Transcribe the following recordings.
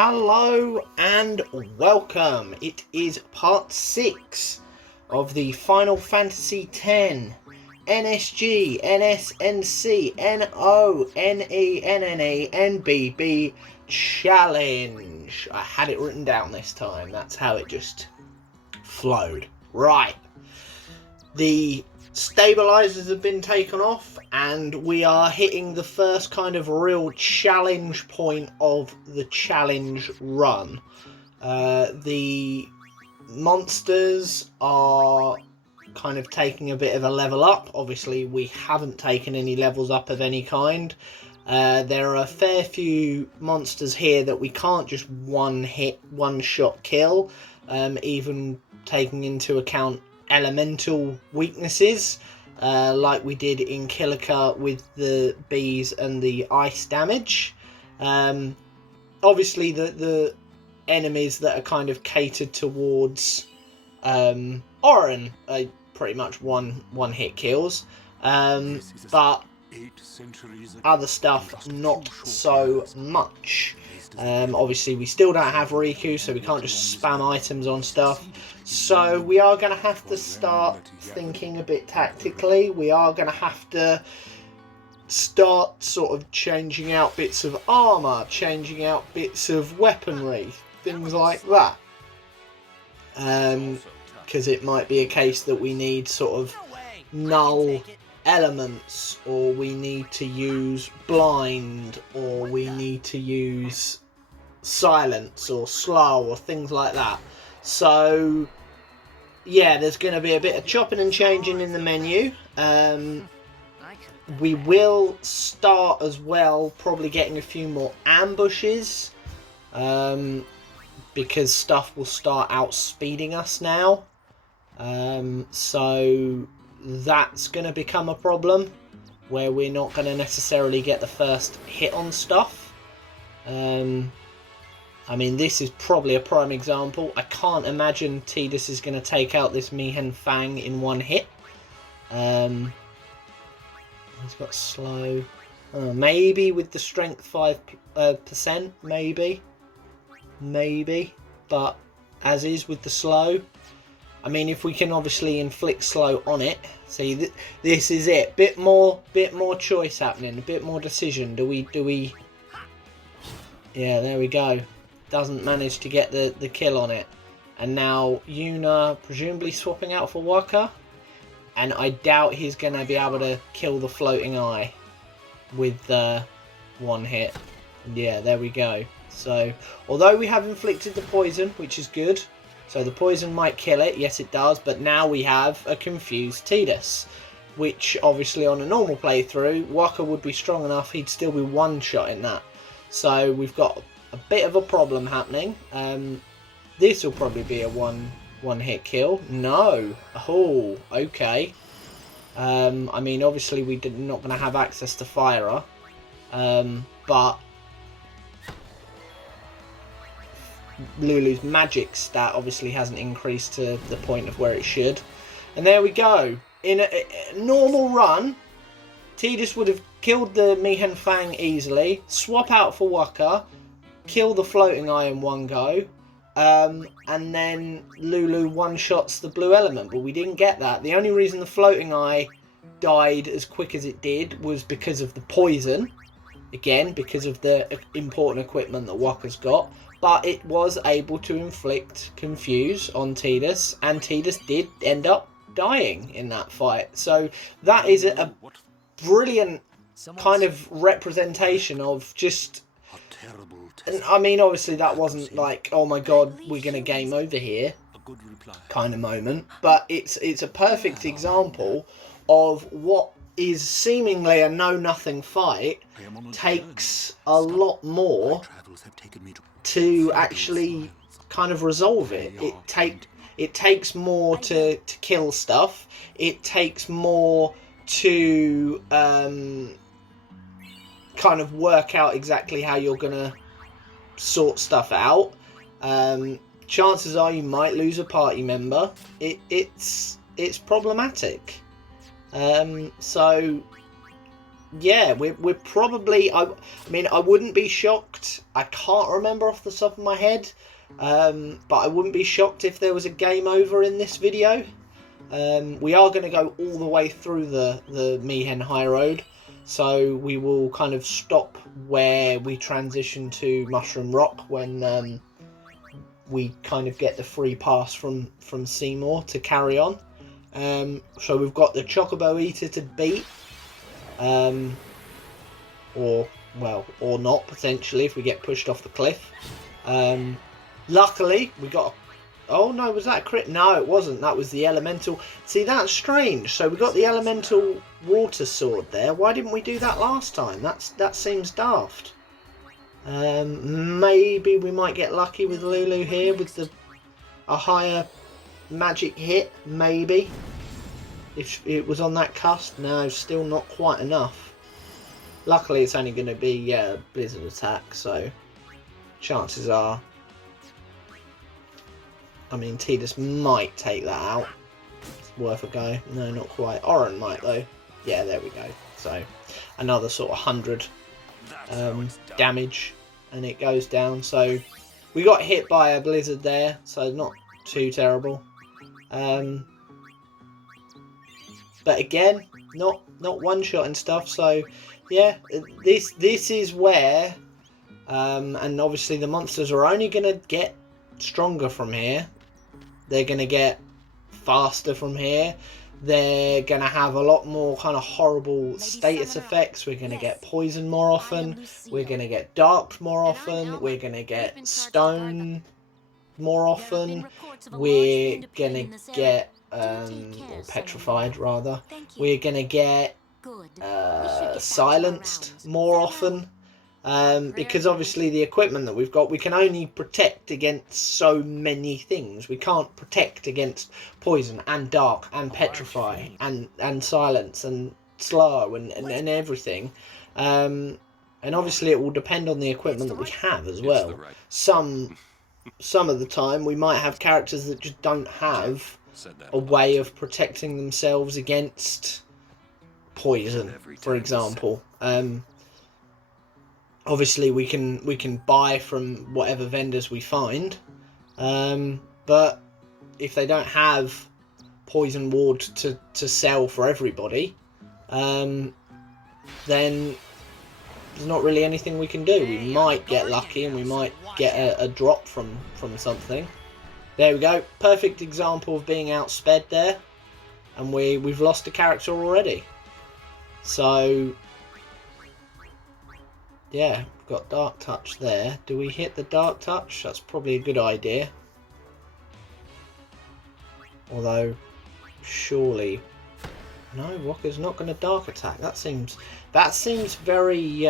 Hello and welcome. It is part 6 of the Final Fantasy X NSGNSNCNONENNENBB challenge. I had it written down this time. That's how it just flowed. Right. The stabilizers have been taken off and we are hitting the first kind of real challenge point of the challenge run. The monsters are kind of taking a bit of a level up. Obviously we haven't taken any levels up of any kind. There are a fair few monsters here that we can't just one shot kill, even taking into account elemental weaknesses, like we did in Kilika with the bees and the ice damage. Obviously the enemies that are kind of catered towards Orin are pretty much one hit kills, but other stuff not so much. Obviously we still don't have Riku, so we can't just spam items on stuff. So we are going to have to start thinking a bit tactically. We are going to have to start sort of changing out bits of armour, changing out bits of weaponry, things like that. Because it might be a case that we need sort of null elements, or we need to use blind, or we need to use silence or slow or things like that. So yeah, there's going to be a bit of chopping and changing in the menu. We will start as well probably getting a few more ambushes, because stuff will start outspeeding us now. So that's going to become a problem where we're not going to necessarily get the first hit on stuff. I mean, this is probably a prime example. I can't imagine Tidus is going to take out this Mihen Fang in one hit. He's got slow. Maybe with the strength 5%, maybe. But as is with the slow, I mean, if we can obviously inflict slow on it. See, this is it. Bit more choice happening. A bit more decision. Do we? Yeah, there we go. Doesn't manage to get the kill on it. And now Yuna presumably swapping out for Waka. And I doubt he's going to be able to kill the floating eye with one hit. Yeah, there we go. So, although we have inflicted the poison, which is good. So the poison might kill it. Yes, it does. But now we have a confused Tidus. Which, obviously, on a normal playthrough, Waka would be strong enough. He'd still be one-shotting that. So we've got a bit of a problem happening. This will probably be a one hit kill. No. Oh, okay. I mean, obviously we're not going to have access to Fire, but Lulu's magic stat obviously hasn't increased to the point of where it should. And there we go. In a normal run, Tidus would have killed the Mihen Fang easily, swap out for Waka, kill the floating eye in one go, and then Lulu one-shots the blue element, but we didn't get that. The only reason the floating eye died as quick as it did was because of the poison, again, because of the important equipment that Waka's got, but it was able to inflict confuse on Tidus, and Tidus did end up dying in that fight. So that is a brilliant kind of representation of just... And I mean, obviously that wasn't like, oh my god, we're going to game over here kind of moment. But it's a perfect example of what is seemingly a know-nothing fight takes a lot more to actually kind of resolve it. It takes more to kill stuff. It takes more to kind of work out exactly how you're going to sort stuff out. Chances are you might lose a party member. It's problematic. So yeah, we're probably. I mean, I wouldn't be shocked. I can't remember off the top of my head, but I wouldn't be shocked if there was a game over in this video. We are going to go all the way through the Mi'ihen High Road, so we will kind of stop where we transition to Mushroom Rock when we kind of get the free pass from Seymour to carry on. So we've got the Chocobo Eater to beat, or not potentially if we get pushed off the cliff. Luckily we got. Oh no, was that a crit? No, it wasn't. That was the elemental. See, that's strange. So we got the elemental water sword there. Why didn't we do that last time? That seems daft. Maybe we might get lucky with Lulu here with a higher magic hit. Maybe if it was on that cusp. No, still not quite enough. Luckily, it's only going to be blizzard attack, so chances are. I mean, Tidus might take that out. It's worth a go. No, not quite. Oren might, though. Yeah, there we go. So, another sort of 100 damage, and it goes down. So, we got hit by a blizzard there, so not too terrible. But again, not one-shot and stuff. So, yeah, this is where, and obviously the monsters are only going to get stronger from here. They're going to get faster from here. They're going to have a lot more kind of horrible status effects. We're going to get poison more often. We're going to get dark more often. We're going to get stone more often. We're going to get, or petrified rather. We're going to get silenced more often. Because obviously the equipment that we've got, we can only protect against so many things. We can't protect against poison and dark and petrify and silence and slow and everything. And obviously it will depend on the equipment that we have as well. Some of the time we might have characters that just don't have a way of protecting themselves against poison, for example. Obviously, we can buy from whatever vendors we find, but if they don't have poison ward to sell for everybody, then there's not really anything we can do. We might get lucky and we might get a drop from something. There we go. Perfect example of being outsped there, and we've lost a character already. So. Yeah, we've got Dark Touch there. Do we hit the Dark Touch? That's probably a good idea. Although, surely... No, Walker's not going to Dark Attack. That seems very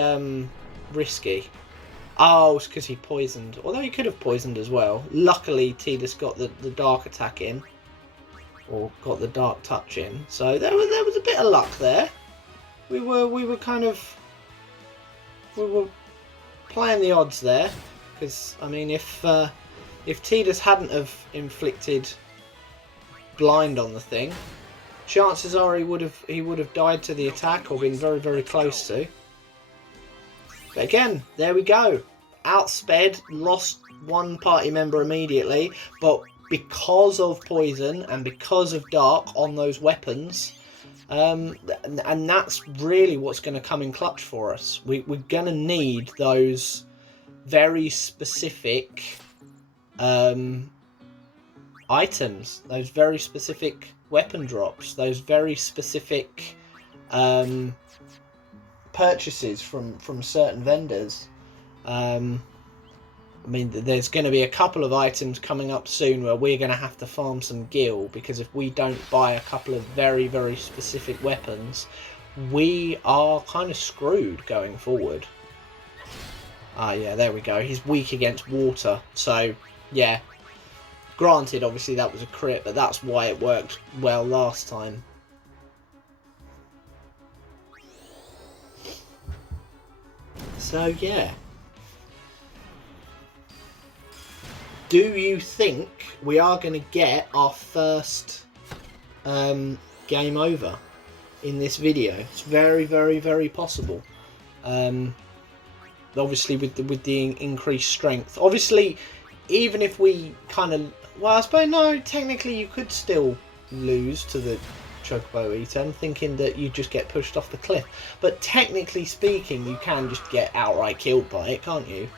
risky. Oh, it's because he poisoned. Although he could have poisoned as well. Luckily, Tidus got the Dark Attack in. Or got the Dark Touch in. So there was a bit of luck there. We were kind of... We were playing the odds there, because I mean, if Tidus hadn't have inflicted blind on the thing, chances are he would have died to the attack or been very, very close to. But again, there we go, outsped, lost one party member immediately, but because of poison and because of dark on those weapons. And that's really what's going to come in clutch for us. We're going to need those very specific items, those very specific weapon drops, those very specific purchases from certain vendors. I mean, there's going to be a couple of items coming up soon where we're going to have to farm some gil, because if we don't buy a couple of very, very specific weapons, we are kind of screwed going forward. Ah, yeah, there we go. He's weak against water, so, yeah. Granted, obviously that was a crit, but that's why it worked well last time. So, yeah. Do you think we are going to get our first game over? in this video. It's very, very, very possible. Obviously with the increased strength. Obviously, even if we kind of... Well, I suppose, no, technically you could still lose to the Chocobo Eater. I'm thinking that you just get pushed off the cliff. But technically speaking, you can just get outright killed by it, can't you?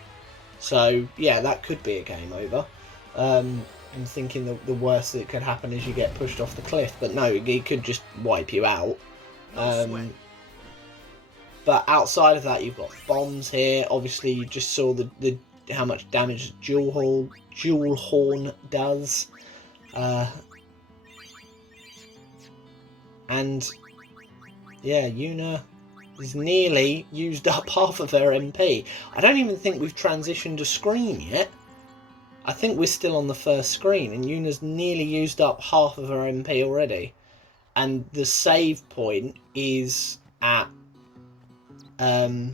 So, yeah, that could be a game over. I'm thinking the worst that could happen is you get pushed off the cliff. But no, it could just wipe you out. But outside of that, you've got bombs here. Obviously, you just saw the how much damage Jewel Horn does. And yeah, Yuna has nearly used up half of her MP. I don't even think we've transitioned a screen yet. I think we're still on the first screen, and Yuna's nearly used up half of her MP already. And the save point is at the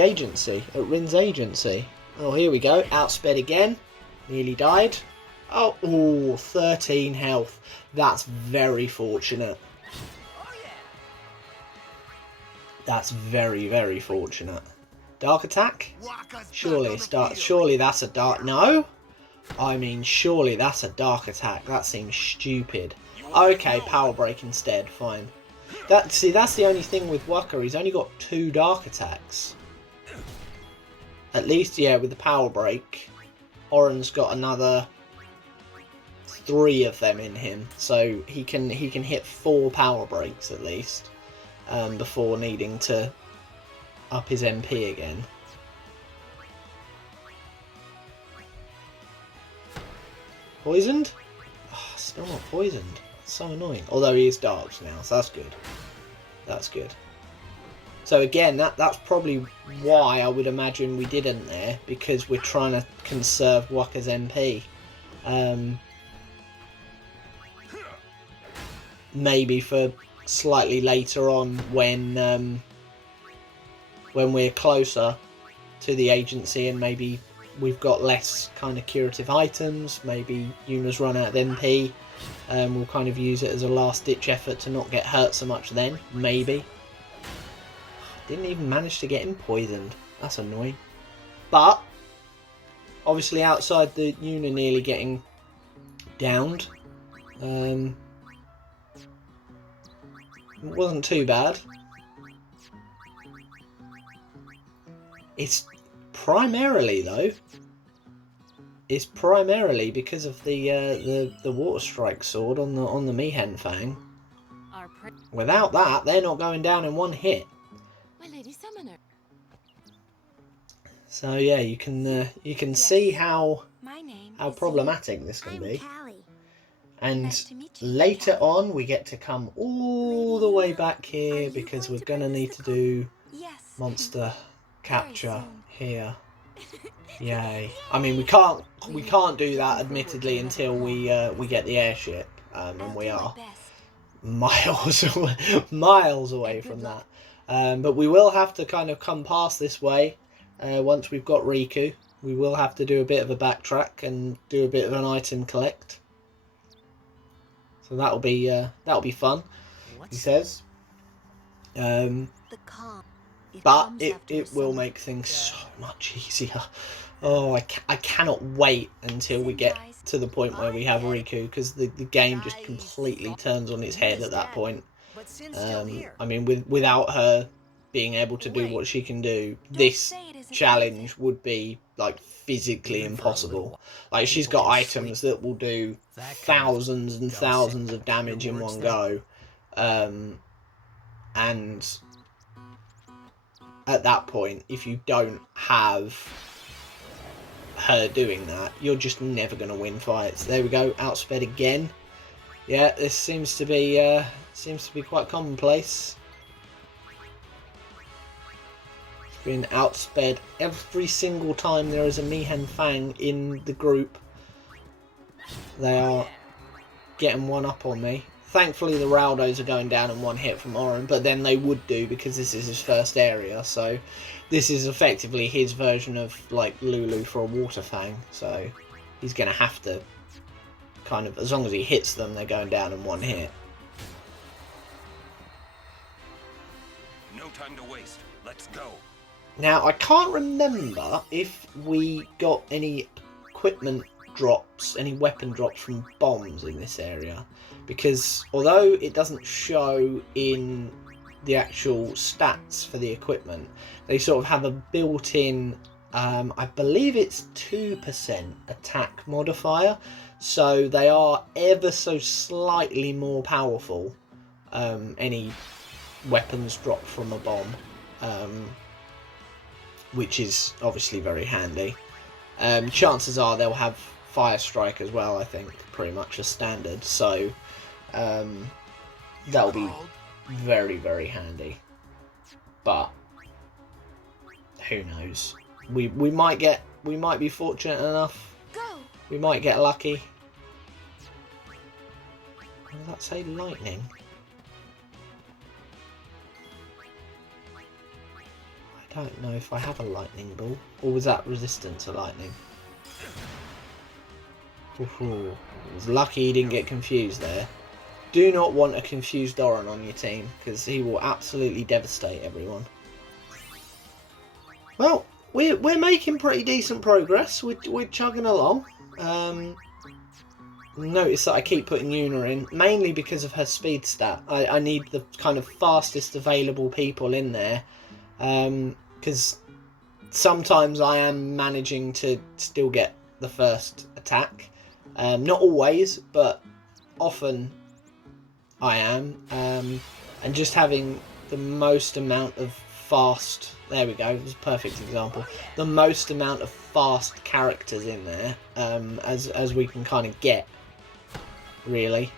agency, at Rin's agency. Oh, here we go. Outsped again. Nearly died. Oh, ooh, 13 health. That's very fortunate. That's very, very fortunate. Dark attack? Surely that's a dark... No? I mean, surely that's a dark attack. That seems stupid. Okay, power break instead. Fine. See, that's the only thing with Waka. He's only got 2 dark attacks. At least, yeah, with the power break, Oren's got another 3 of them in him, so he can hit 4 power breaks at least, before needing to up his MP again. Poisoned? Oh, still not poisoned. That's so annoying. Although he is darks now, so that's good. That's good. So again, that's probably why I would imagine we didn't there, because we're trying to conserve Waka's MP. Maybe for slightly later on when we're closer to the agency and maybe we've got less kind of curative items, maybe Yuna's run out of MP, we'll kind of use it as a last ditch effort to not get hurt so much then, maybe. Didn't even manage to get him poisoned. That's annoying. But obviously outside the Yuna nearly getting downed, it wasn't too bad. It's primarily though. It's primarily because of the Water Strike sword on the Mihen Fang. Without that, they're not going down in one hit. So yeah, you can see how problematic this can be. And later on, we get to come all the way back here because we're gonna need to do monster capture here. Yay! I mean, we can't do that admittedly until we get the airship, and we are miles away from that. But we will have to kind of come past this way once we've got Riku. We will have to do a bit of a backtrack and do a bit of an item collect. So that'll be fun, he says. But it will make things so much easier. Oh, I cannot wait until we get to the point where we have Riku, because the game just completely turns on its head at that point. I mean, without her being able to do what she can do, this challenge would be like physically impossible. Like, she's got items that will do thousands and thousands of damage in one go, and at that point, if you don't have her doing that, you're just never going to win fights. There we go, outsped again. Yeah, this seems to be quite commonplace. It's been outsped every single time there is a Mihen Fang in the group. They are getting one up on me. Thankfully, the Raldos are going down in one hit from Oren, but then they would do because this is his first area. So this is effectively his version of like Lulu for a Water Fang. So he's going to have to kind of, as long as he hits them, they're going down in one hit. no time to waste. Let's go. Now, I can't remember if we got any equipment drops, any weapon drops from bombs in this area. Because although it doesn't show in the actual stats for the equipment, they sort of have a built-in, I believe it's 2% attack modifier. So they are ever so slightly more powerful, any weapons dropped from a bomb. Which is obviously very handy. Chances are they'll have Fire Strike as well, I think, pretty much as standard. So that'll be very, very handy. But who knows? We might be fortunate enough. We might get lucky. Does that say lightning? I don't know if I have a lightning ball, or was that resistant to lightning? Ooh, I was lucky he didn't get confused there. Do not want a confused Oran on your team, because he will absolutely devastate everyone. Well, we're making pretty decent progress. We're chugging along. Notice that I keep putting Yuna in, mainly because of her speed stat. I need the kind of fastest available people in there. Because sometimes I am managing to still get the first attack. Not always, but often I am. And just having the most amount of fast... There we go, it was a perfect example. The most amount of fast characters in there, as we can kind of get, really.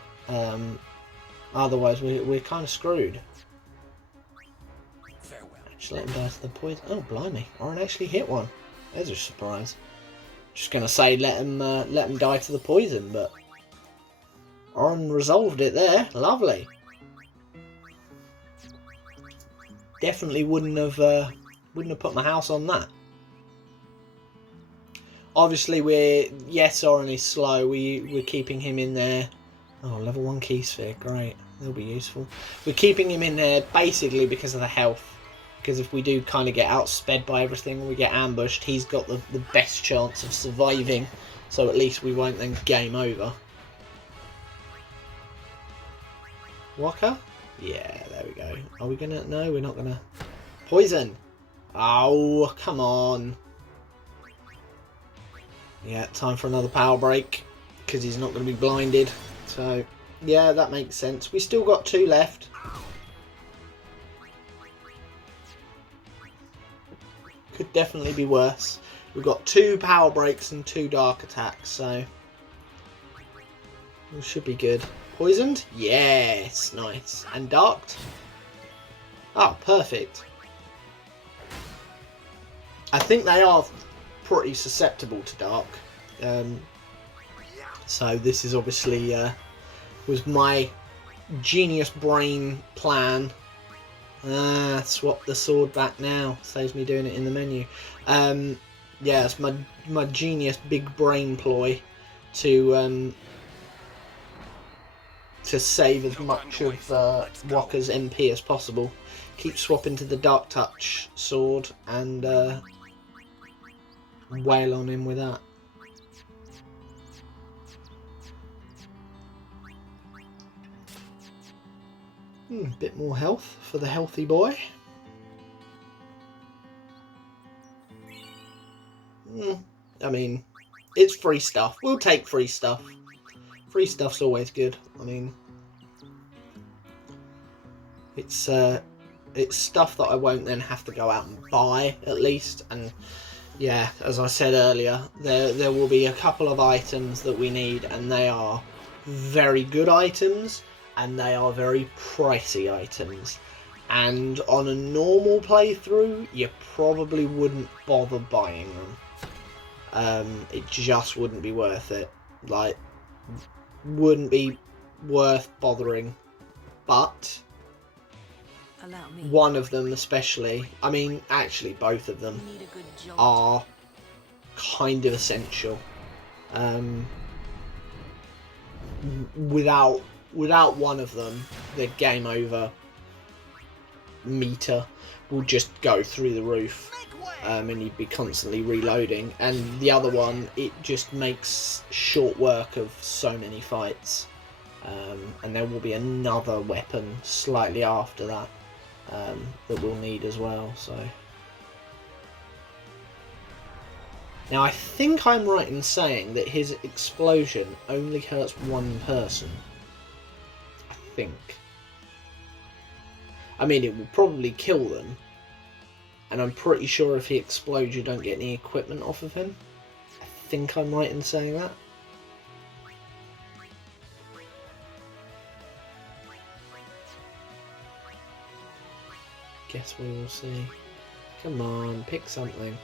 Otherwise, we're kind of screwed. Just let him die to the poison. Oh, blimey! Oran actually hit one. There's a surprise. Just gonna say let him die to the poison, but Oran resolved it there. Lovely. Definitely wouldn't have put my house on that. Obviously, Oran is slow. We're keeping him in there. Oh, level 1 key sphere, great. They'll be useful. We're keeping him in there basically because of the health. Because if we do kind of get outsped by everything, we get ambushed, he's got the best chance of surviving. So at least we won't then game over. Waka? Yeah, there we go. Are we gonna... No, we're not gonna... Poison! Oh, come on. Yeah, time for another power break. Because he's not going to be blinded. So, yeah, that makes sense. We still got 2 left. Could definitely be worse. We've got 2 power breaks and 2 dark attacks, so we should be good. Poisoned? Yes, nice. And darked? Oh, perfect. I think they are pretty susceptible to dark. So this is obviously was my genius brain plan. Swap the sword back now. Saves me doing it in the menu. Yeah, it's my genius big brain ploy to save as much of Waka's MP as possible. Keep swapping to the Dark Touch sword and wail on him with that. Bit more health for the healthy boy. I mean, it's free stuff. We'll take free stuff. Free stuff's always good. I mean, it's stuff that I won't then have to go out and buy, at least. And yeah, as I said earlier, there will be a couple of items that we need, and they are very good items. And they are very pricey items. And on a normal playthrough, you probably wouldn't bother buying them. It just wouldn't be worth it. Like, wouldn't be worth bothering. But one of them especially, I mean, actually both of them are kind of essential. Without one of them, the game over meter will just go through the roof, and you'd be constantly reloading. And the other one, it just makes short work of so many fights. And there will be another weapon slightly after that that we'll need as well. So now I think I'm right in saying that his explosion only hurts one person. I think. I mean, it will probably kill them. And I'm pretty sure if he explodes, you don't get any equipment off of him. I think I'm right in saying that. Guess we will see. Come on, pick something.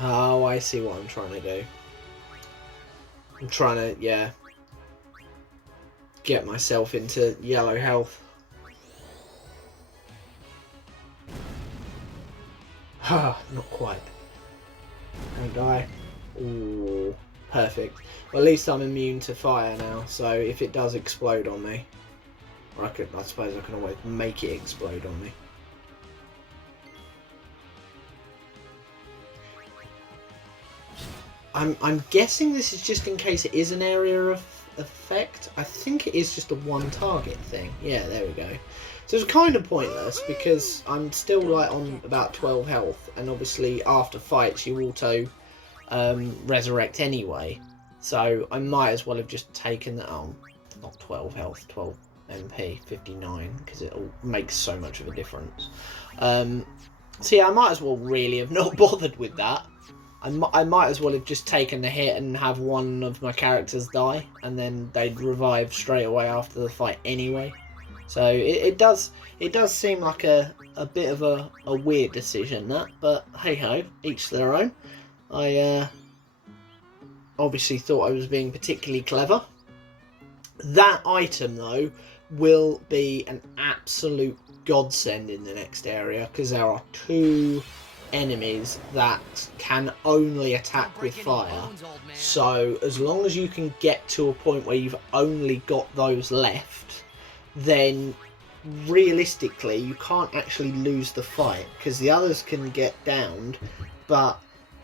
Oh, I see what I'm trying to do. I'm trying to, yeah, get myself into yellow health. Ah, not quite. Don't die. Ooh, perfect. Well, at least I'm immune to fire now, so if it does explode on me, or I suppose I can always make it explode on me. I'm guessing this is just in case it is an area of effect. I think it is just a one target thing. Yeah, there we go. So it's kind of pointless because I'm still like on about 12 health, and obviously after fights you auto resurrect anyway. So I might as well have just taken that. Oh, not 12 health, 12 MP, 59, because it'll make so much of a difference. So yeah, I might as well really have not bothered with that. I might as well have just taken the hit and have one of my characters die, and then they'd revive straight away after the fight anyway. So it does seem like a bit of a weird decision, that, but hey ho, each to their own. I obviously thought I was being particularly clever. That item though will be an absolute godsend in the next area, because there are 2 enemies that can only attack with fire. So as long as you can get to a point where you've only got those left, then realistically you can't actually lose the fight, because the others can get downed, but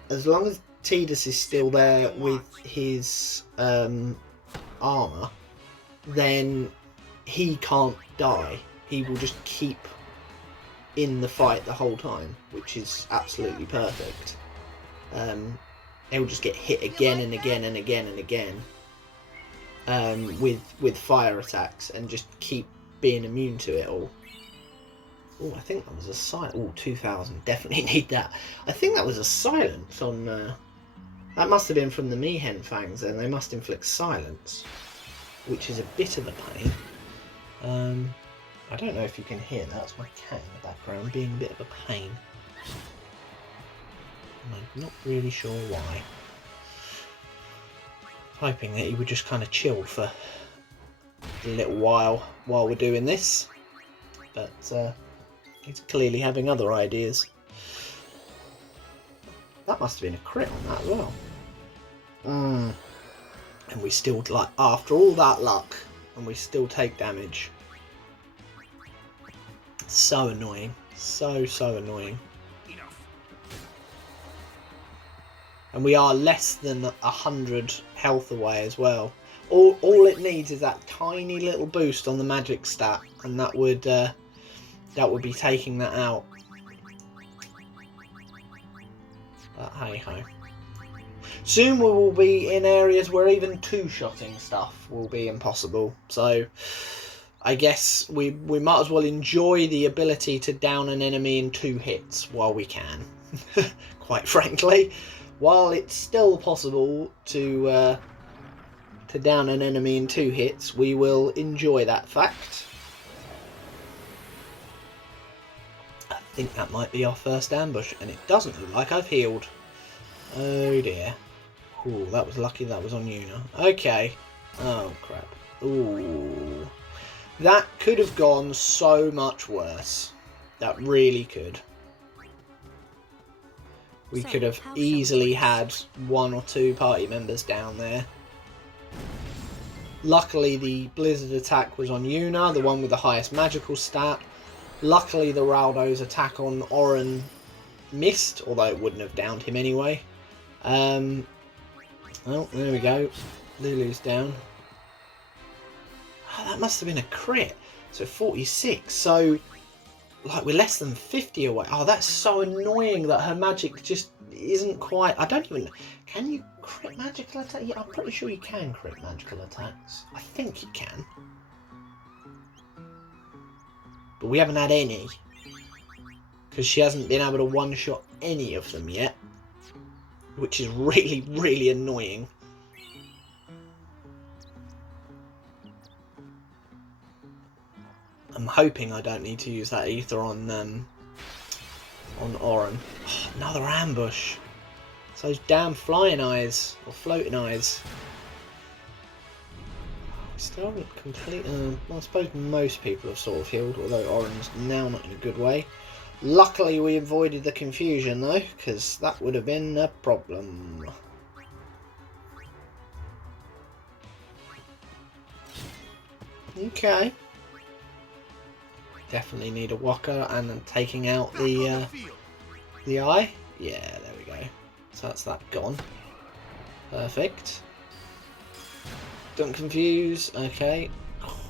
as long as Tidus is still there with his armor, then he can't die. He will just keep in the fight the whole time, which is absolutely perfect. He'll just get hit again and again and again and again with fire attacks, and just keep being immune to it all. Oh, I think that was a silence. Oh, 2000, definitely need that. I think that was a silence on... that must have been from the Mihen Fangs, then. They must inflict silence, which is a bit of a pain. I don't know if you can hear that. That's my cat in the background being a bit of a pain. And I'm not really sure why. Hoping that he would just kind of chill for a little while we're doing this. But he's clearly having other ideas. That must have been a crit on that as well. And we still, like, after all that luck, and we still take damage. So annoying. So annoying. And we are less than 100 health away as well. All it needs is that tiny little boost on the magic stat, and that would be taking that out. But hey ho. Soon we will be in areas where even 2-shotting stuff will be impossible. So I guess we might as well enjoy the ability to down an enemy in 2 hits while we can. Quite frankly, while it's still possible to down an enemy in 2 hits, we will enjoy that fact. I think that might be our first ambush, and it doesn't look like I've healed. Oh dear. Ooh, that was lucky that was on Yuna. Okay. Oh crap. Ooh. That could have gone so much worse. That really could. We could have easily had 1 or 2 party members down there. Luckily, the Blizzard attack was on Yuna, the one with the highest magical stat. Luckily, the Raldo's attack on Oren missed, although it wouldn't have downed him anyway. Well, there we go. Lulu's down. Oh, that must have been a crit. So 46. So, like, we're less than 50 away. Oh, that's so annoying that her magic just isn't quite... I don't even... Can you crit magical attacks? Yeah, I'm pretty sure you can crit magical attacks. I think you can. But we haven't had any. Because she hasn't been able to one-shot any of them yet. Which is really, really annoying. I'm hoping I don't need to use that ether on Oren. Oh, another ambush. It's those damn flying eyes, or floating eyes. Still haven't completely... well, I suppose most people have sort of healed, although Oren's now not in a good way. Luckily we avoided the confusion though, because that would have been a problem. Okay. Definitely need a Waka and then taking out the eye. Yeah, there we go. So that's that gone. Perfect. Don't confuse. Okay. Oh,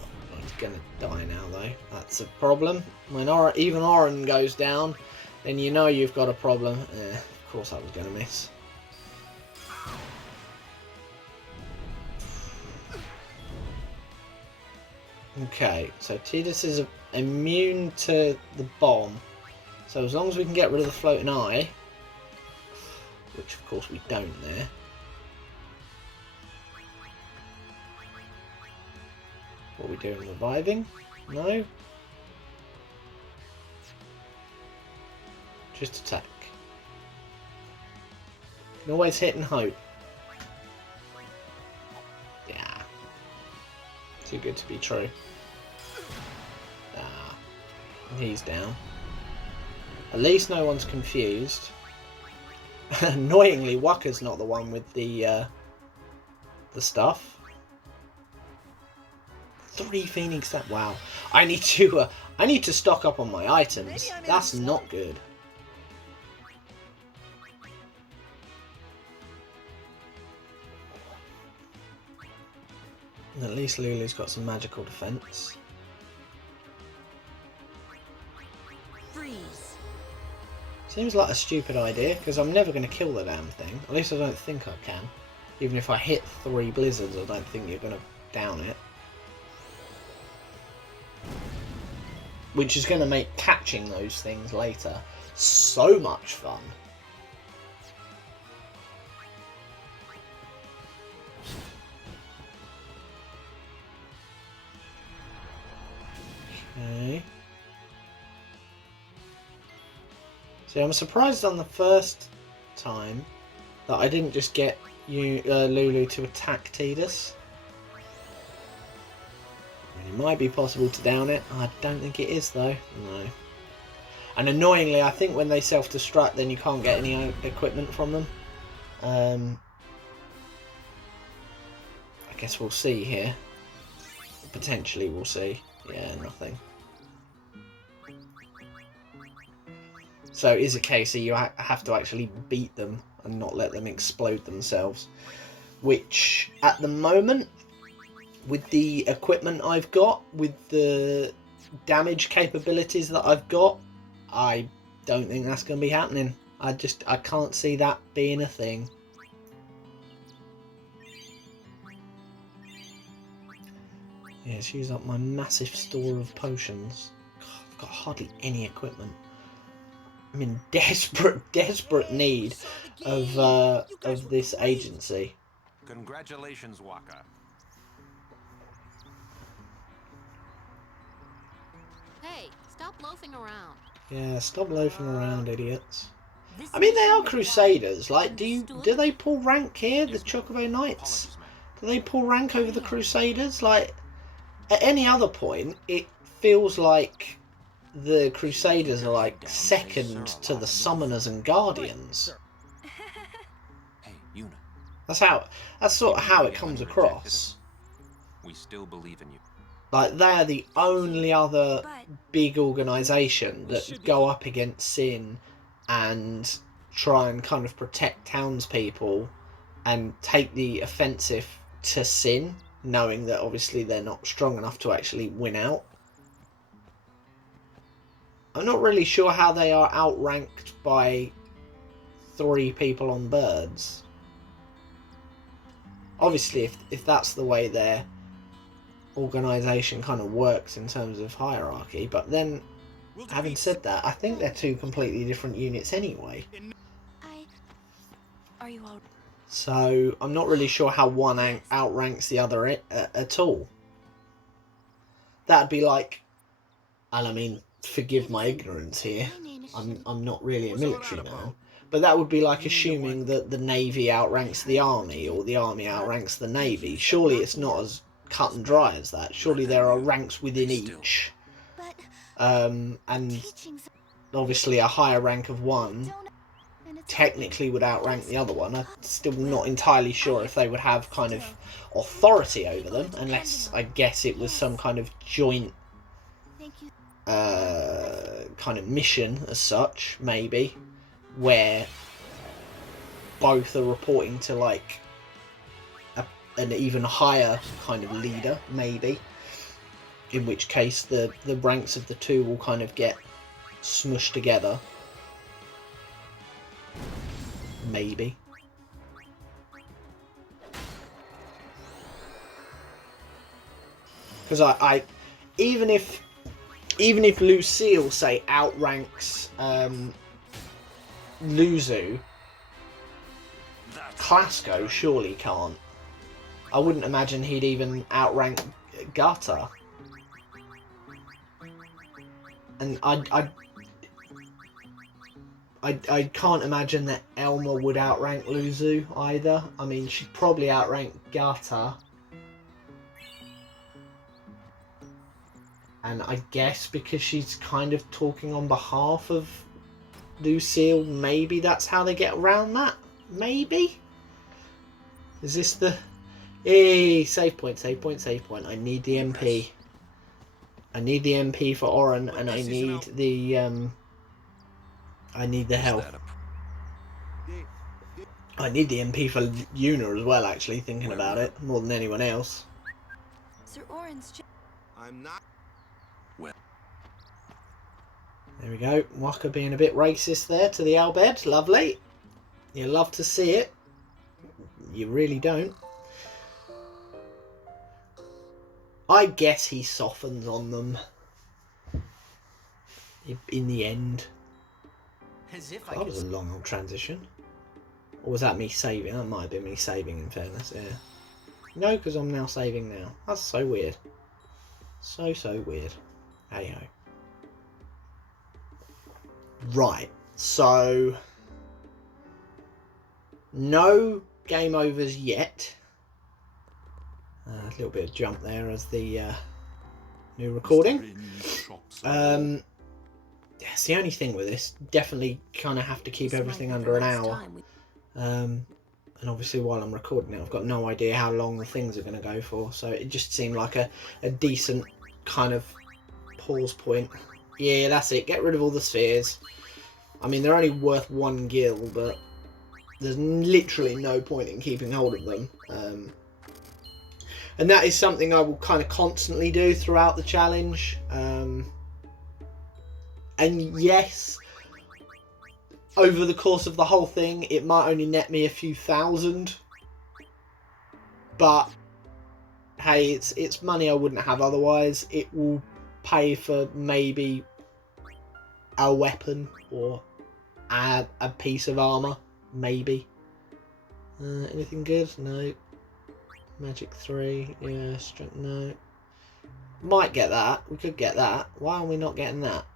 he's gonna die now though. That's a problem. When even Oren goes down, then you know you've got a problem. Of course I was gonna miss. Okay, so Tidus is immune to the bomb. So as long as we can get rid of the floating eye, which of course we don't there. What are we doing? Reviving? No? Just attack. You can always hit and hope. Yeah. Too good to be true. Ah. He's down. At least no one's confused. Annoyingly, Waka's not the one with the stuff. 3 Phoenix that wow. I need to stock up on my items. That's not good. At least Lulu's got some magical defense. Freeze. Seems like a stupid idea because I'm never going to kill the damn thing. At least I don't think I can. Even if I hit 3 blizzards, I don't think you're going to down it. Which is going to make catching those things later so much fun. Okay. See, I'm surprised on the first time that I didn't just get Lulu to attack Tidus. It might be possible to down it. I don't think it is though. No. And annoyingly, I think when they self-destruct, then you can't get any equipment from them. I guess we'll see here. Potentially we'll see. Yeah, nothing. So it is a case that you have to actually beat them and not let them explode themselves. Which, at the moment, with the equipment I've got, with the damage capabilities that I've got, I don't think that's going to be happening. I can't see that being a thing. Yeah, let's use up my massive store of potions. God, I've got hardly any equipment. I'm in desperate need of this agency. Congratulations, Waka. Hey, stop loafing around. Yeah, stop loafing around, idiots. I mean, they are Crusaders. Like, do they pull rank here, the Chocobo Knights? Do they pull rank over the Crusaders? Like, at any other point, it feels like the Crusaders are like second to the Summoners and Guardians. Hey, Yuna. That's sort of how it comes across. We still believe in you. Like, they are the only other big organisation that go up against Sin and try and kind of protect townspeople and take the offensive to Sin, knowing that obviously they're not strong enough to actually win out. I'm not really sure how they are outranked by 3 people on birds. Obviously, if that's the way their organisation kind of works in terms of hierarchy, but then, having said that, I think they're 2 completely different units anyway. Are you all... So I'm not really sure how one outranks the other at all. That'd be like, and I mean, forgive my ignorance here, I'm not really a military man, but that would be like assuming that the Navy outranks the Army, or the Army outranks the Navy. Surely it's not as cut and dry as that. Surely there are ranks within each. And obviously a higher rank of one technically would outrank the other one. I'm still not entirely sure if they would have kind of authority over them, unless I guess it was some kind of joint kind of mission as such, maybe, where both are reporting to like an even higher kind of leader, maybe, in which case the ranks of the 2 will kind of get smushed together, maybe. Because I even if Lucille, say, outranks Luzu, Klasko surely can't. I wouldn't imagine he'd even outrank Gata. And I can't imagine that Elma would outrank Luzu either. I mean, she'd probably outrank Gata. And I guess because she's kind of talking on behalf of Lucille, maybe that's how they get around that? Maybe? Is this the... Hey, save point, save point, save point. I need the MP. I need the MP for Oren, and I need the health. I need the MP for Yuna as well, actually, thinking about it, more than anyone else. Sir Oren's... I'm not... There we go. Waka being a bit racist there to the Albed. Lovely. You love to see it. You really don't. I guess he softens on them in the end. That was a long old transition. Or was that me saving? That might have been me saving, in fairness, yeah. No, because I'm now saving now. That's so weird. So weird. Hey ho. Right, so no game overs yet. A little bit of jump there as the new recording. Yeah, it's the only thing with this. Definitely kind of have to keep everything under an hour. And obviously while I'm recording it, I've got no idea how long the things are going to go for. So it just seemed like a decent kind of pause point. Yeah, that's it. Get rid of all the spheres. I mean, they're only worth 1 gil, but there's literally no point in keeping hold of them. And that is something I will kind of constantly do throughout the challenge. And yes, over the course of the whole thing, it might only net me a few thousand. But, hey, it's money I wouldn't have otherwise. It will pay for maybe a weapon or a piece of armour, maybe. Anything good? No. Magic 3, yeah, strength, no. Might get that, we could get that. Why are we not getting that?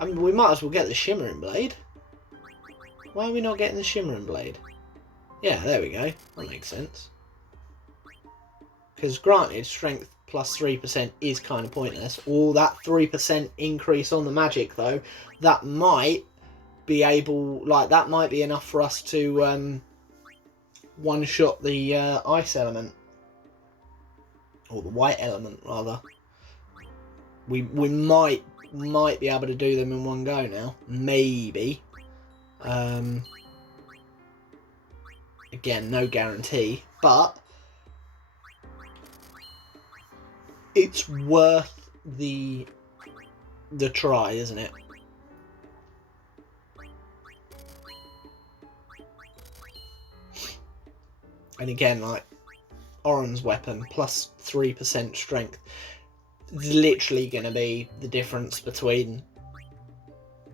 I mean, we might as well get the Shimmering Blade. Why are we not getting the Shimmering Blade? Yeah, there we go, that makes sense. Because granted, strength plus 3% is kind of pointless. All that 3% increase on the magic, though, that might be able, like, that might be enough for us to one-shot the ice element. or the white element rather. We might be able to do them in one go now, maybe. Again, no guarantee, but it's worth the try, isn't it? And again, like Oren's weapon plus 3% strength is literally going to be the difference between,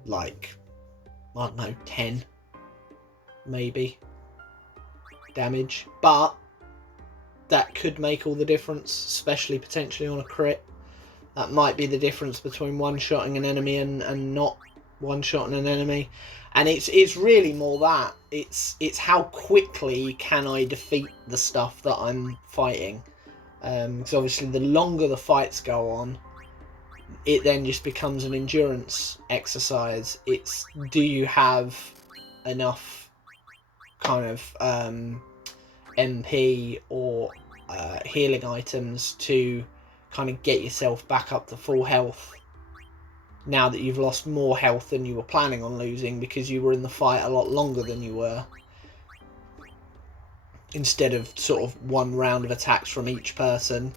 like, I don't know, 10 maybe damage, but that could make all the difference, especially potentially on a crit. That might be the difference between one-shotting an enemy and not one-shotting an enemy. And it's really more that. It's how quickly can I defeat the stuff that I'm fighting. Because obviously the longer the fights go on, it then just becomes an endurance exercise. It's, do you have enough kind of MP or healing items to kind of get yourself back up to full health now that you've lost more health than you were planning on losing because you were in the fight a lot longer than you were, instead of sort of one round of attacks from each person.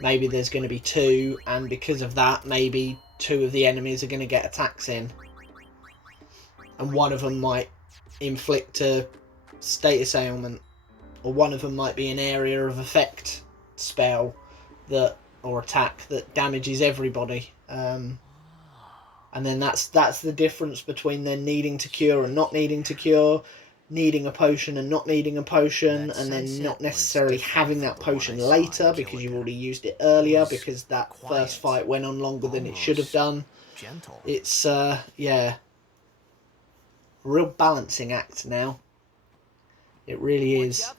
Maybe there's going to be two, and because of that maybe two of the enemies are going to get attacks in, and one of them might inflict a status ailment, or one of them might be an area of effect spell that, or attack, that damages everybody. And then that's the difference between then needing to cure and not needing to cure, needing a potion and not needing a potion, and then not necessarily having that potion later because you've already used it earlier because that first fight went on longer than it should have done. It's yeah, a real balancing act now. It really is.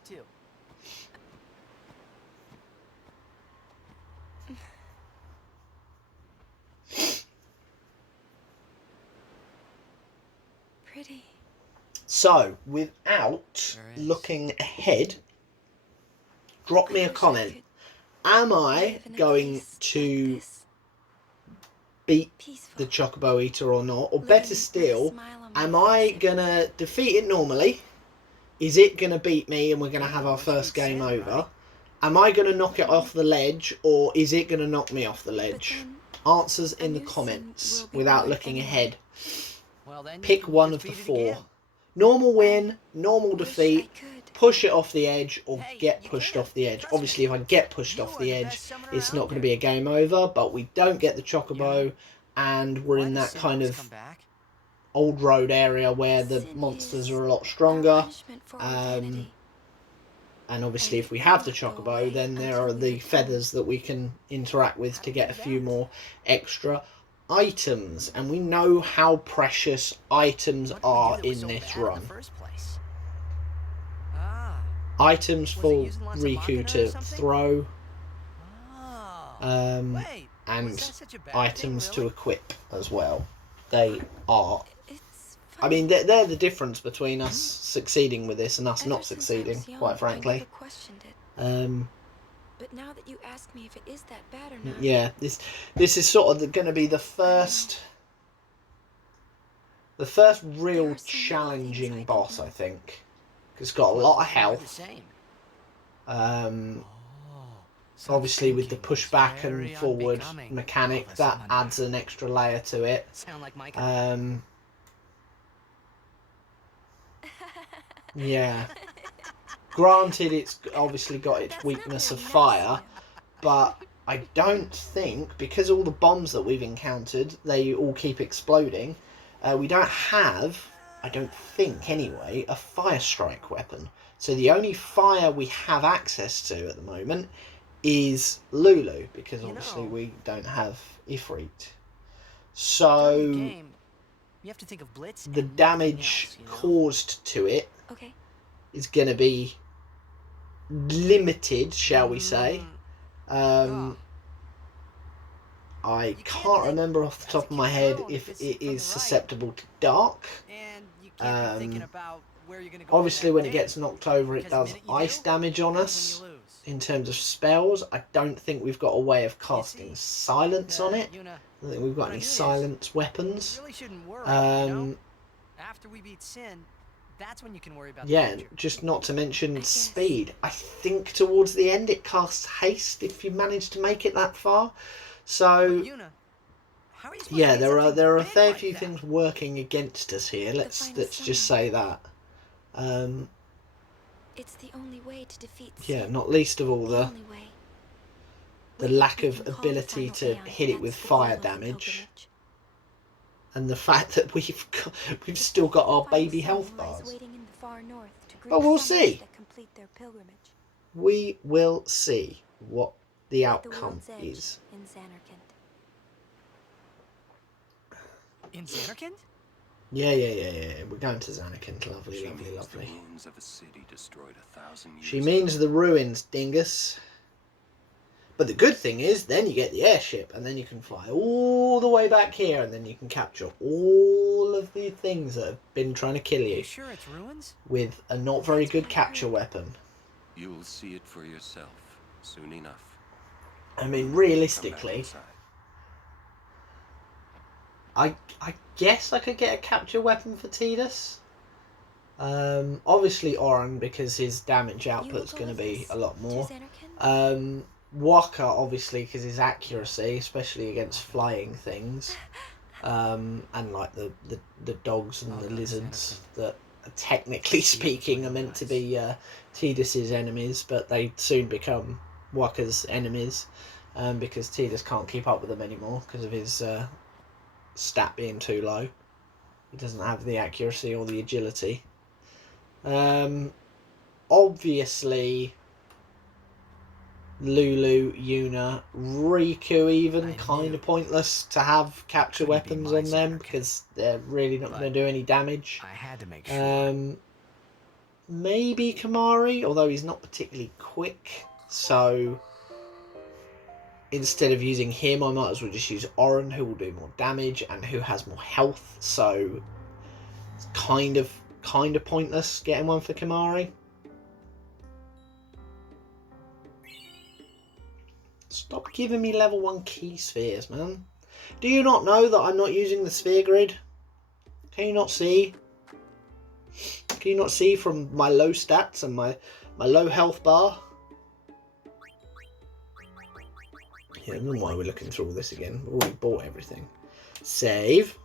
Pretty. So, without looking ahead, drop me a comment. Am I going to beat the Chocobo Eater or not? Or better still, am I going to defeat it normally? Is it going to beat me and we're going to have our first game over? Am I going to knock it off the ledge, or is it going to knock me off the ledge? Answers in the comments without looking ahead. Pick one of the four. Normal win, normal defeat, push it off the edge, or get pushed off the edge. Obviously, if I get pushed off the edge, it's not going to be a game over, but we don't get the Chocobo, and we're in that kind of old road area where the monsters are a lot stronger. And obviously if we have the Chocobo, then there are the feathers that we can interact with to get a few more extra items. And we know how precious items are in this run. Items for Riku to throw, and items to equip as well. They are, I mean, they're the difference between us succeeding with this and us not succeeding, quite frankly. But now that you ask me if it is that bad or not. Yeah, this is sort of going to be the first real challenging boss, I think. It's got a lot of health. Obviously with the pushback and forward mechanic, that adds an extra layer to it. Yeah. Granted, it's obviously got its weakness of fire, but I don't think, because all the bombs that we've encountered, they all keep exploding, we don't have, I don't think anyway, a fire strike weapon. So the only fire we have access to at the moment is Lulu, because obviously we don't have Ifrit. So you have to think of Blitz the damage caused to it is going to be limited, shall we say. I can't remember off the top of my head if it is susceptible to dark. Obviously when it gets knocked over it does ice damage on us in terms of spells, I don't think we've got a way of casting silence on it. Yuna, I don't think we've got what I any mean is, silence you weapons. really shouldn't worry, you know? Um, After we beat Sin, that's when you can worry about the yeah, future. just not to mention guess. speed. I think towards the end it casts haste if you manage to make it that far. So But Yuna, how are you supposed yeah, to get something there are a big fair like few that? things working against us here. Let's final just summon. say that. It's the only way to defeat Yeah, sin. not least of all The only way. the We- lack we of can call the ability final to Aeon, hit it and with that's the fire goal of the damage, pilgrimage. and the fact that we've still got our The final baby summon health lies bars. waiting in the far north to greet But we'll summoners see. that complete their pilgrimage. We will see what the At the outcome world's edge is. in Xanarkand. In Xanarkand? Yeah. We're going to Xanarkand. Lovely. She means the ruins of a city destroyed 1,000 years She means ago. the ruins, dingus. But the good thing is, then you get the airship, and then you can fly all the way back here, and then you can capture all of the things that have been trying to kill You you sure it's ruins? with a not very That's good what I capture heard. weapon. You'll see it for yourself soon enough. I mean, Come back realistically, inside. I guess I could get a capture weapon for Tidus. Obviously Oran, because his damage output's You will going to go with be us a lot to more. Xanarkand? Waka, obviously, because his accuracy, especially against flying things, and like the dogs and the lizards that, technically speaking, are meant to be Tidus's enemies, but they soon become Waka's enemies, because Tidus can't keep up with them anymore because of his stat being too low. He doesn't have the accuracy or the agility. Obviously, Lulu, Yuna, Riku even, kind of pointless to have capture Couldn't be weapons my on them Xanarkand. because they're really not going to do any damage. I had to make sure. Maybe Kamari, although he's not particularly quick, so instead of using him, I might as well just use Orin, who will do more damage and who has more health. So it's kind of pointless getting one for Kamari. Stop giving me level 1 key spheres, man. Do you not know that I'm not using the sphere grid? Can you not see? Can you not see from my low stats and my low health bar? Yeah, I don't know why we're looking through all this again. We've already bought everything. Save.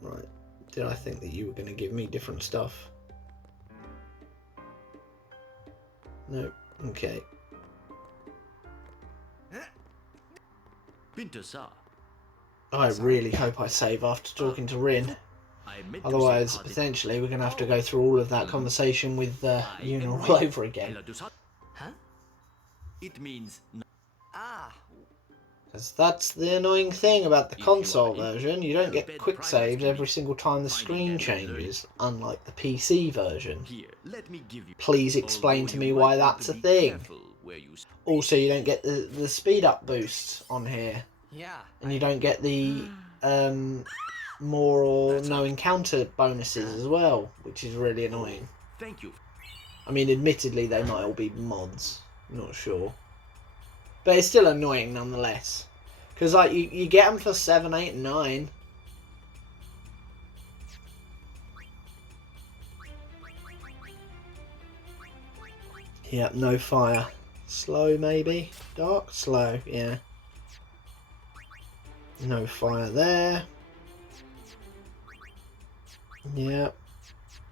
Right. Did I think that you were going to give me different stuff? No. Okay. I really hope I save after talking to Rin. Otherwise, potentially, we're going to have to go through all of that conversation with Yuna all over again. Huh? It means Ah, Because that's the annoying thing about the console version. You don't get quick saves every single time the screen changes, unlike the PC version. here. Let me give you. Please explain to Although me you why might want that's to a be thing. careful where you Also, you don't get the speed up boost on here, yeah. and you don't get the more or no encounter bonuses as well, which is really annoying. Thank you. I mean, admittedly, they might all be mods. I'm not sure, but it's still annoying nonetheless. Because like you get them for 7, 8, and 9. Yep, no fire. Slow maybe? Dark? Slow, yeah. No fire there. Yep.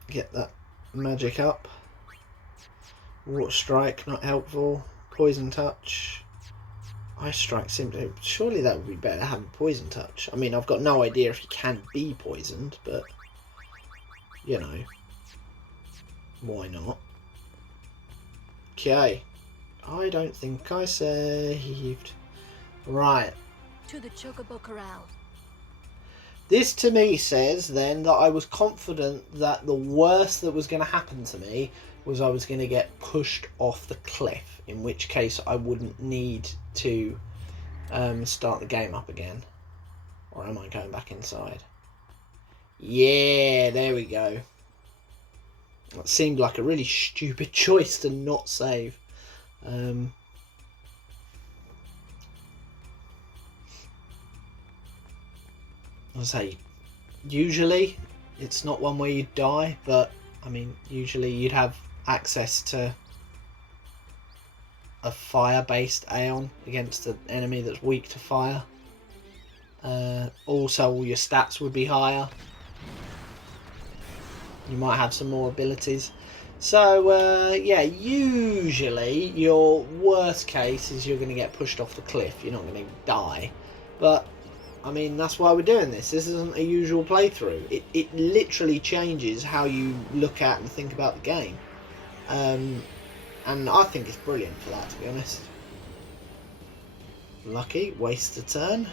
Get that magic up. Water strike, not helpful. Poison touch. Ice strike simply. Surely that would be better having poison touch. I mean, I've got no idea if you can be poisoned, but you know, why not? Okay. I don't think I saved. Right. To the Chocobo Corral. This to me says then that I was confident that the worst that was going to happen to me was I was going to get pushed off the cliff, in which case I wouldn't need to start the game up again. Or am I going back inside? Yeah, there we go. It seemed like a really stupid choice to not save. I'll say, usually it's not one where you die, but I mean, usually you'd have access to a fire-based Aeon against an enemy that's weak to fire. Also, all your stats would be higher. You might have some more abilities. So, yeah, usually your worst case is you're going to get pushed off the cliff. You're not going to die. But, I mean, that's why we're doing this. This isn't a usual playthrough. It literally changes how you look at and think about the game. And I think it's brilliant for that, to be honest. Lucky, waste a turn.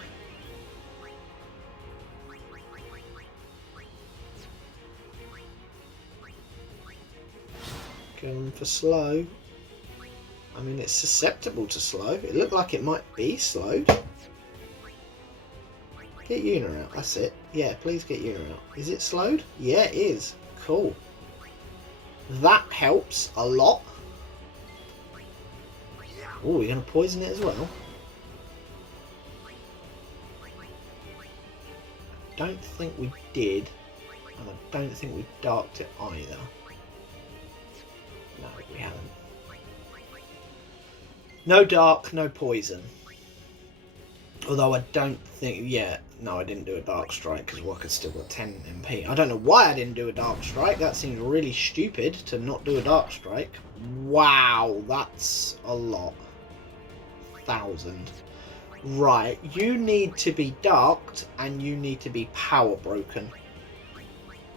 Going for slow. I mean, it's susceptible to slow. It looked like it might be slowed. Get Una out, that's it. Yeah, please get Una out. Is it slowed? Yeah, it is. Cool. That helps a lot. Oh, we're going to poison it as well. I don't think we did. And I don't think we darked it either. No, we haven't. No dark, no poison. Although I don't think... Yeah, no, I didn't do a dark strike because Walker's still got 10 MP. I don't know why I didn't do a dark strike. That seems really stupid to not do a dark strike. Wow, that's a lot. 1,000. Right, you need to be darked and you need to be power broken.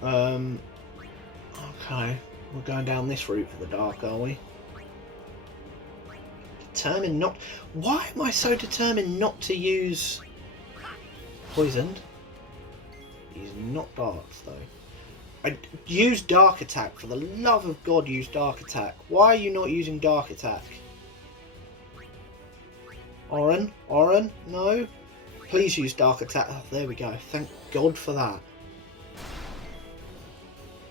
Okay. We're going down this route for the dark, are we? Determined not... Why am I so determined not to use... Poisoned? He's not darked, though. Use dark attack. For the love of God, use dark attack. Why are you not using dark attack? Oren? Oren? No? Please use dark attack. Oh, there we go. Thank God for that.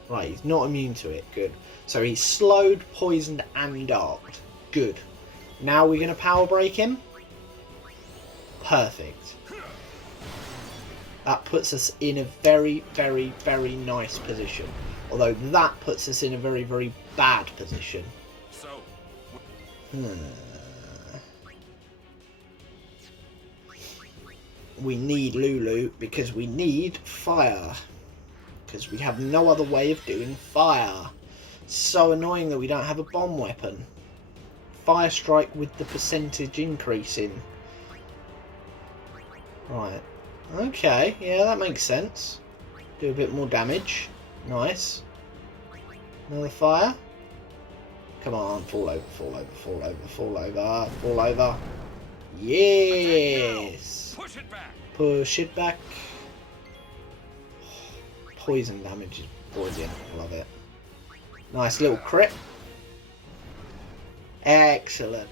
Right, he's not immune to it. Good. So he's slowed, poisoned, and darked. Good. Now we're going to power break him. Perfect. That puts us in a very, very, very nice position. Although that puts us in a very, very bad position. So, We need Lulu because we need fire. Because we have no other way of doing fire. So annoying that we don't have a bomb weapon. Fire strike with the percentage increasing. Right. Okay, yeah, that makes sense. Do a bit more damage. Nice. Another fire. Come on, fall over, fall over, fall over, fall over, fall over. Yes! push it back. Push it back. Poison damage is brilliant. I love it. Nice little crit. Excellent.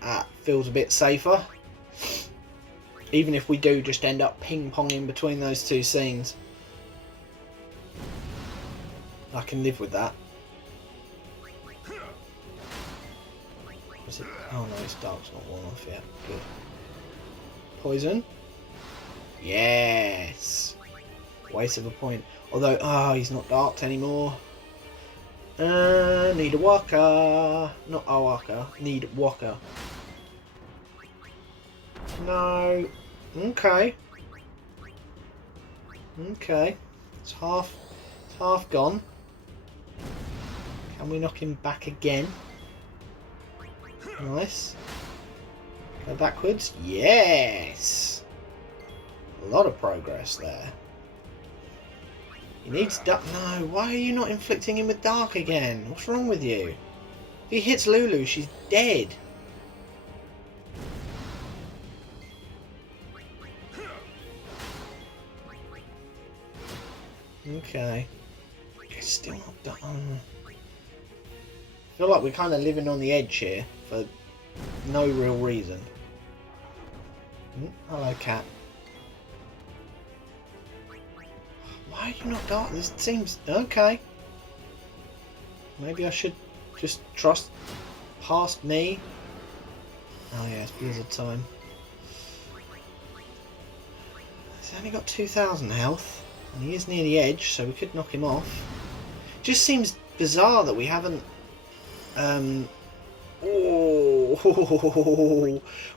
That feels a bit safer. Even if we do just end up ping-ponging between those two scenes. I can live with that. Is it? Oh no, his dark's not worn off yet. Good. Poison. Yes. Waste of a point. Although, he's not darked anymore. Need a walker. Not a walker. Need walker. No. Okay. Okay. It's half gone. Can we knock him back again? Nice. Go backwards. Yes. A lot of progress there. He needs dark. No, why are you not inflicting him with dark again? What's wrong with you? If he hits Lulu, she's dead. Okay. It's still not done. I feel like we're kind of living on the edge here for no real reason. Hello, cat. Why are you not dark? This seems... Okay. Maybe I should just trust past me. Oh yeah, it's blizzard time. He's only got 2,000 health, and he is near the edge, so we could knock him off. Just seems bizarre that we haven't... oh,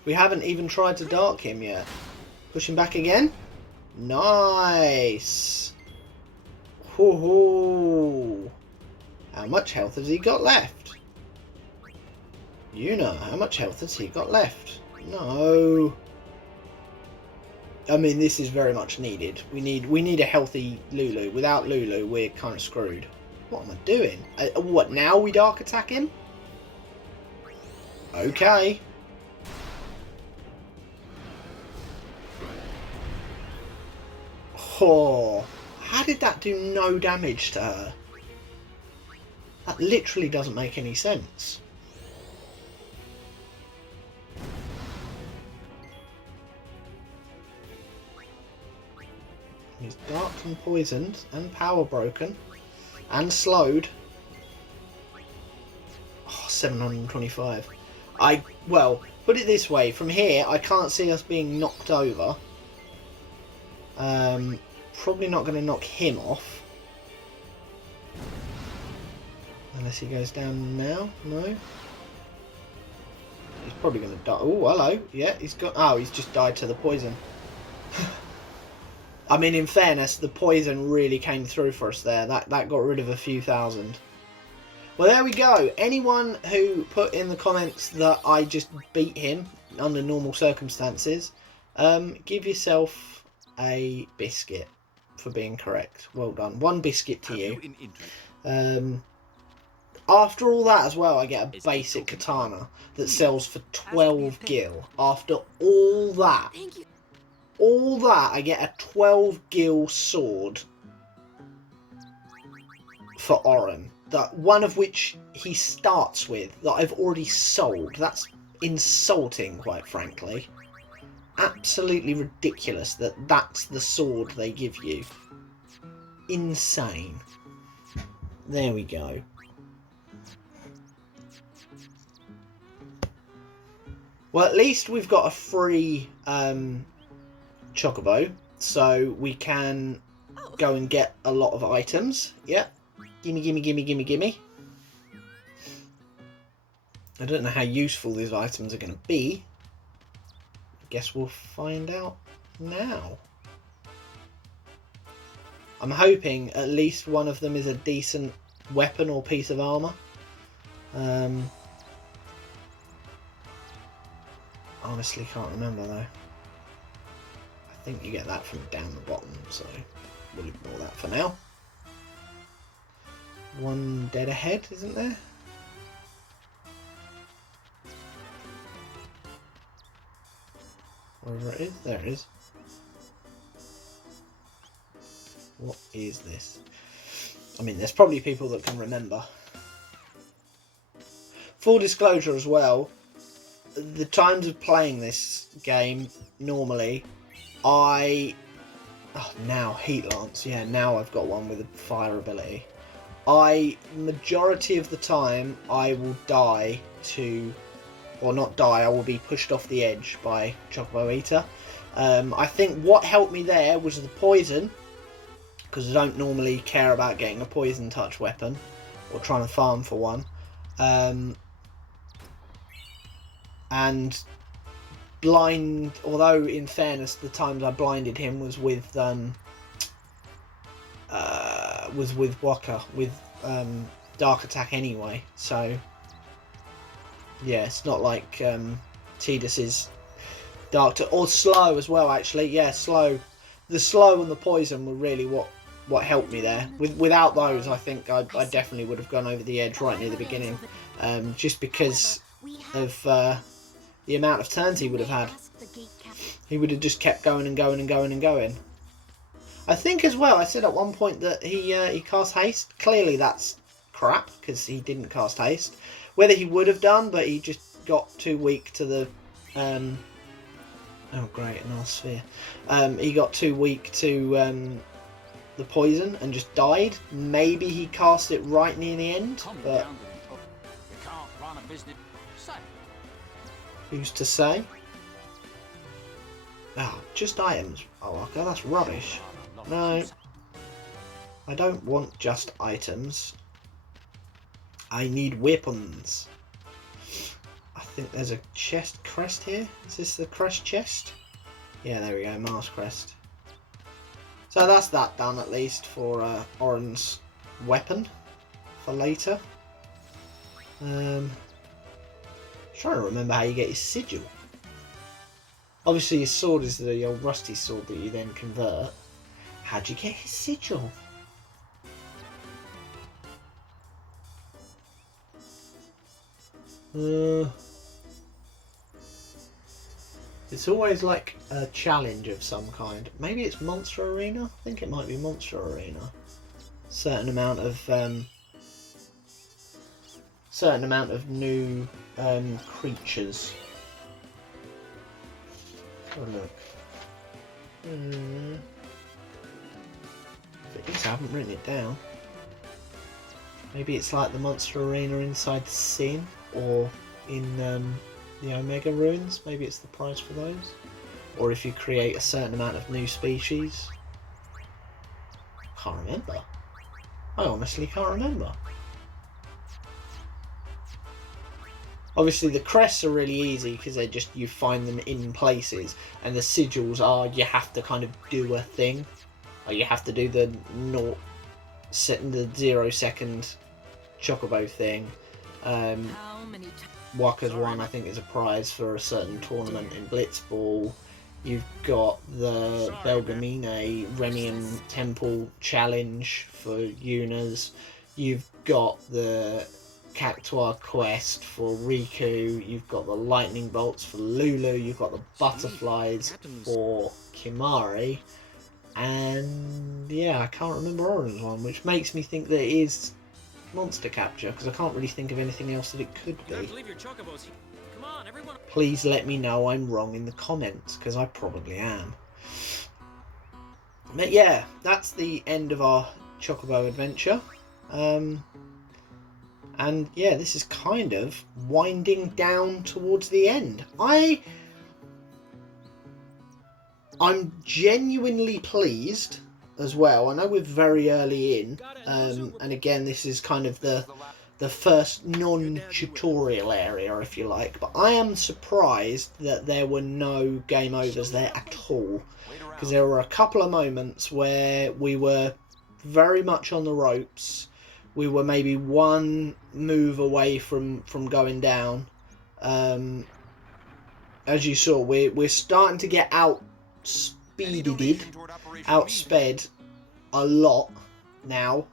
we haven't even tried to dark him yet. Push him back again. Nice. Ho-ho. How much health has he got left? You know, how much health has he got left? No. I mean, this is very much needed. We need a healthy Lulu. Without Lulu, we're kind of screwed. What am I doing? What, now we dark attack him? Okay. Oh, how did that do no damage to her? That literally doesn't make any sense. He's darked and poisoned and power broken and slowed. Oh, 725. Well, put it this way, from here I can't see us being knocked over. Probably not going to knock him off. Unless he goes down now. No. He's probably going to die. Oh, hello. Yeah, he's got... Oh, he's just died to the poison. I mean, in fairness, the poison really came through for us there. That got rid of a few thousand. Well, there we go. Anyone who put in the comments that I just beat him under normal circumstances, give yourself a biscuit for being correct. Well done. One biscuit to you. After all that as well, I get a basic katana that sells for 12 gil. After all that, I get a 12 gil sword for Oren. That one of which he starts with, that I've already sold. That's insulting, quite frankly. Absolutely ridiculous that that's the sword they give you. Insane. There we go. Well, at least we've got a free chocobo, so we can go and get a lot of items. Yep. Gimme, gimme, gimme, gimme, gimme. I don't know how useful these items are going to be. I guess we'll find out now. I'm hoping at least one of them is a decent weapon or piece of armour. Honestly can't remember though. I think you get that from down the bottom, so we'll ignore that for now. One dead ahead, isn't there? Wherever it is, there it is. What is this? I mean, there's probably people that can remember. Full disclosure as well, the times of playing this game, normally, now Heat Lance, yeah, now I've got one with a fire ability. Majority of the time, I will die to, or not die, I will be pushed off the edge by Chocobo Eater. I think what helped me there was the poison, because I don't normally care about getting a poison touch weapon, or trying to farm for one. And blind, although in fairness the times I blinded him was with Waka, with dark attack anyway, so yeah, it's not like Tidus is dark to, or slow as well actually. Yeah, slow. The slow and the poison were really what helped me there. Without those, I think I definitely would have gone over the edge right near the beginning, just because of the amount of turns he would have had. He would have just kept going and going and going and going. I think as well, I said at one point that he cast haste. Clearly that's crap, because he didn't cast haste. Whether he would have done, but he just got too weak to the... oh great, another sphere. He got too weak to the poison and just died. Maybe he cast it right near the end, but You can't run a business. who's to say? Ah, just items. Oh, okay, that's rubbish. No, I don't want just items. I need weapons. I think there's a chest crest here. Is this the crest chest? Yeah, there we go, Mars crest. So that's that done at least for Orin's weapon for later. Trying to remember how you get his sigil. Obviously his sword is the old rusty sword that you then convert. How'd you get his sigil? It's always like a challenge of some kind. Maybe it's Monster Arena? I think it might be Monster Arena. Certain amount of new creatures. Have a look. If it is, I haven't written it down. Maybe it's like the Monster Arena inside the Sin, or in the Omega Ruins. Maybe it's the prize for those. Or if you create a certain amount of new species. Can't remember. I honestly can't remember. Obviously the crests are really easy because they're just, you find them in places, and the sigils are, you have to kind of do a thing. Or you have to do the 0 second chocobo thing. Waka's one, I think, is a prize for a certain tournament in Blitzball. You've got the Belgamine Remian Temple Challenge for Yunas. You've got the Cactuar Quest for Riku. You've got the Lightning Bolts for Lulu. You've got the Butterflies for Kimari. And yeah, I can't remember Oran's one, which makes me think that it is monster capture, because I can't really think of anything else that it could be. Please let me know I'm wrong in the comments, because I probably am. But yeah, that's the end of our Chocobo adventure. And yeah, this is kind of winding down towards the end. I'm genuinely pleased as well. I know we're very early in, and again, this is kind of the first non-tutorial area, if you like, but I am surprised that there were no game overs there at all, because there were a couple of moments where we were very much on the ropes. We were maybe one move away from going down. As you saw, we're starting to get outsped a lot now.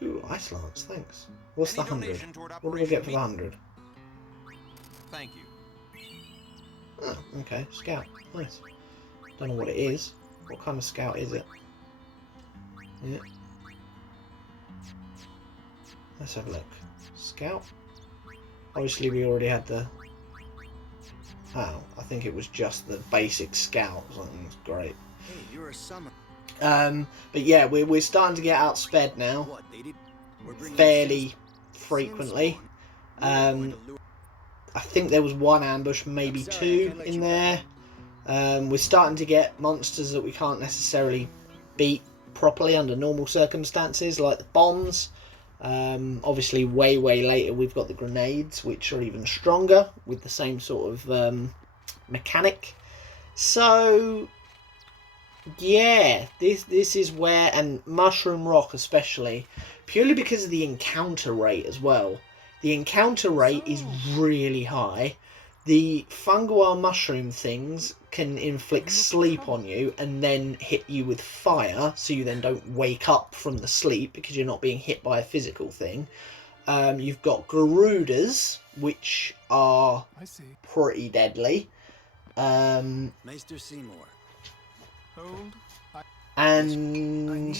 Ooh, Ice Lance, thanks. What's the 100? What do we get for the 100? Thank you. Oh, okay, Scout, nice. Don't know what it is. What kind of Scout is it? Yeah. Let's have a look. Scout? Obviously we already had the... Oh, I think it was just the basic Scout. Something's great. Hey, you're a summer. But yeah, we're starting to get outsped now. Fairly frequently. I think there was one ambush, maybe two in there. We're starting to get monsters that we can't necessarily beat properly under normal circumstances, like the bombs. Obviously way later we've got the grenades, which are even stronger with the same sort of mechanic. So yeah, this is where, and Mushroom Rock especially, purely because of the encounter rate as well. The encounter rate is really high. The fungal mushroom things can inflict sleep on you and then hit you with fire, so you then don't wake up from the sleep because you're not being hit by a physical thing. You've got Garudas, which are pretty deadly. Maester Seymour. And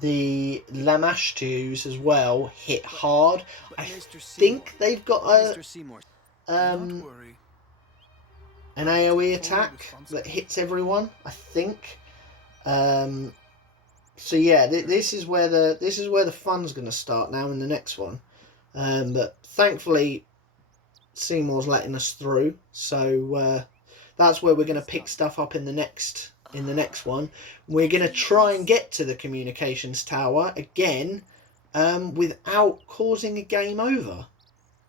the Lamashtus as well hit hard. I think they've got a an AoE attack that hits everyone, I think. So yeah, this is where the fun's going to start now in the next one. But thankfully, Seymour's letting us through, so that's where we're going to pick stuff up in the next one. We're going to try and get to the communications tower again, without causing a game over.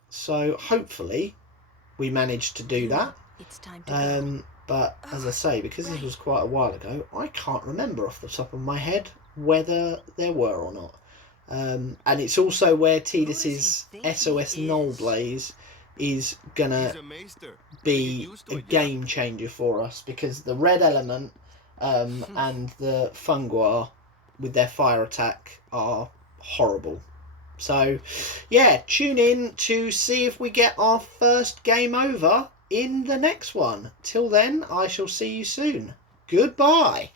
So hopefully we managed to do that. It's time to go. But as I say, because this was quite a while ago, I can't remember off the top of my head whether there were or not. And it's also where Tidus's SOS Nullblaze is gonna be a game changer for us, because the red element and the Funguar with their fire attack are horrible. So yeah, tune in to see if we get our first game over in the next one. Till then, I shall see you soon. Goodbye.